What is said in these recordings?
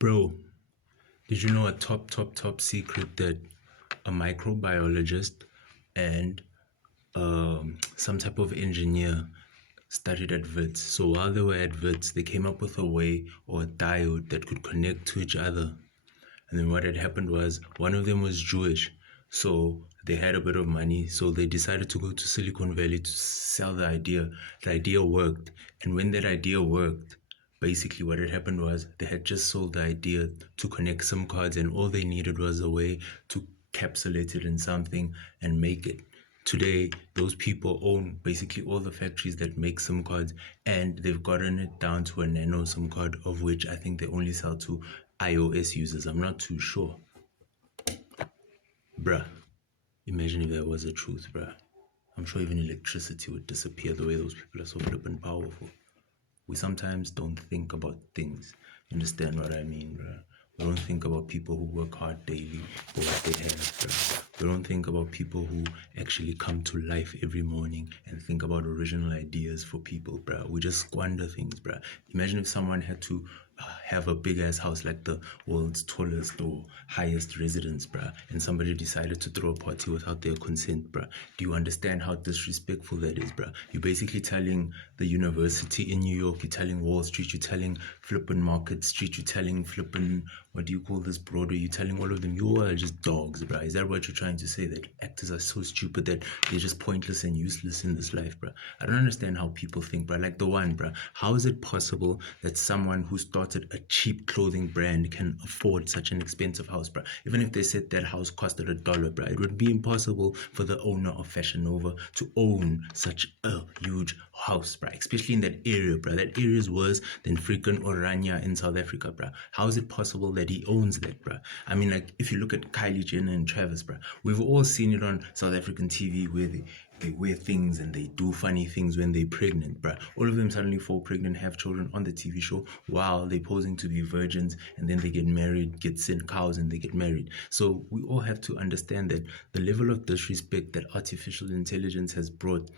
Bro, did you know a top secret that a microbiologist and some type of engineer studied at WITS? So while they were at WITS, they came up with a way or a diode that could connect to each other. And then what had happened was one of them was Jewish. So they had a bit of money. So they decided to go to Silicon Valley to sell the idea. The idea worked. And when that idea worked, basically what had happened was they had just sold the idea to connect SIM cards, and all they needed was a way to capsulate it in something and make it. Today, those people own basically all the factories that make SIM cards, and they've gotten it down to a nano SIM card, of which I think they only sell to iOS users. I'm not too sure. Bruh, imagine if that was the truth, bruh. I'm sure even electricity would disappear the way those people are so flippin' powerful. We sometimes don't think about things. You understand what I mean, bruh? We don't think about people who work hard daily for what they have, bruh. We don't think about people who actually come to life every morning and think about original ideas for people, bruh. We just squander things, bruh. Imagine if someone had to have a big ass house like the world's tallest or highest residence, bruh, and somebody decided to throw a party without their consent, bruh. Do you understand how disrespectful that is, bruh? You're basically telling the university in New York, you're telling Wall Street, you're telling flippin' Market Street, you're telling flippin', what do you call this, Broadway, you're telling all of them, you all are just dogs, bruh. Is that what you're trying to say? That actors are so stupid that they're just pointless and useless in this life, bruh? I don't understand how people think, bruh. Like the one, bruh, how is it possible that someone who started a cheap clothing brand can afford such an expensive house, bruh? Even if they said that house costed $1, bruh, it would be impossible for the owner of Fashion Nova to own such a huge house, bruh, especially in that area, bruh. That area is worse than freaking Orania in South Africa, bruh. How is it possible that he owns that, bruh? I mean, like, if you look at Kylie Jenner and Travis, bruh, we've all seen it on South African TV where they wear things and they do funny things when they're pregnant, bruh. All of them suddenly fall pregnant, have children on the TV show while they're posing to be virgins, and then they get married, get sent cows, and they get married. So we all have to understand that the level of disrespect that artificial intelligence has brought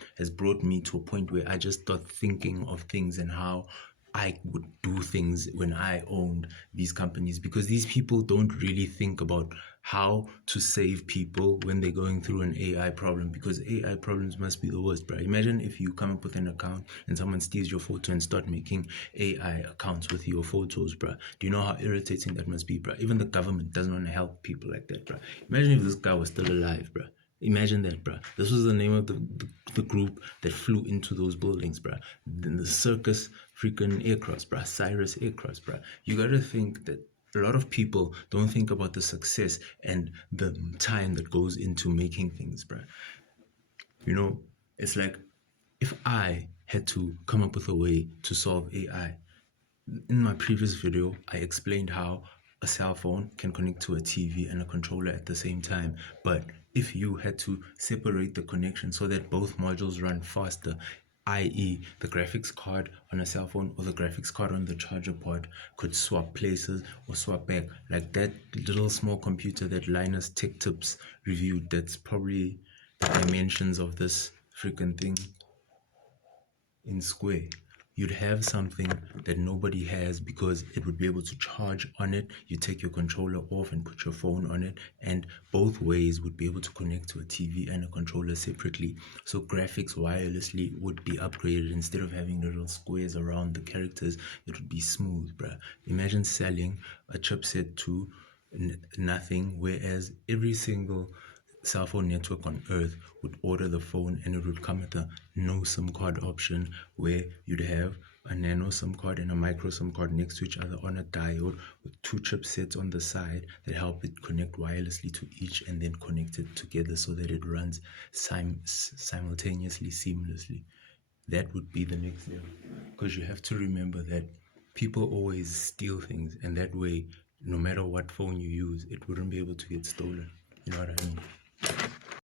me to a point where I just start thinking of things and how I would do things when I owned these companies, because these people don't really think about how to save people when they're going through an AI problem, because AI problems must be the worst, bro. Imagine if you come up with an account and someone steals your photo and start making AI accounts with your photos, bro. Do you know how irritating that must be, bro? Even the government doesn't want to help people like that, bro. Imagine if this guy was still alive, bro. Imagine that, bruh. This was the name of the group that flew into those buildings, bruh. The Circus freaking aircrafts, bruh. Cyrus aircrafts, bruh. You gotta think that a lot of people don't think about the success and the time that goes into making things, bruh. You know, it's like if I had to come up with a way to solve AI. In my previous video, I explained how a cell phone can connect to a TV and a controller at the same time. But if you had to separate the connection so that both modules run faster, i.e. the graphics card on a cell phone or the graphics card on the charger pod could swap places or swap back, like that little small computer that Linus Tech Tips reviewed, that's probably the dimensions of this freaking thing in square. You'd have something that nobody has because it would be able to charge on it. You take your controller off and put your phone on it, and both ways would be able to connect to a TV and a controller separately. So graphics wirelessly would be upgraded. Instead of having little squares around the characters, it would be smooth, bruh. Imagine selling a chipset to nothing, whereas every single cell phone network on earth would order the phone and it would come with a no SIM card option, where you'd have a nano SIM card and a micro SIM card next to each other on a diode with two chipsets on the side that help it connect wirelessly to each and then connect it together so that it runs simultaneously, seamlessly. That would be the next level, because you have to remember that people always steal things, and that way, no matter what phone you use, it wouldn't be able to get stolen. You know what I mean?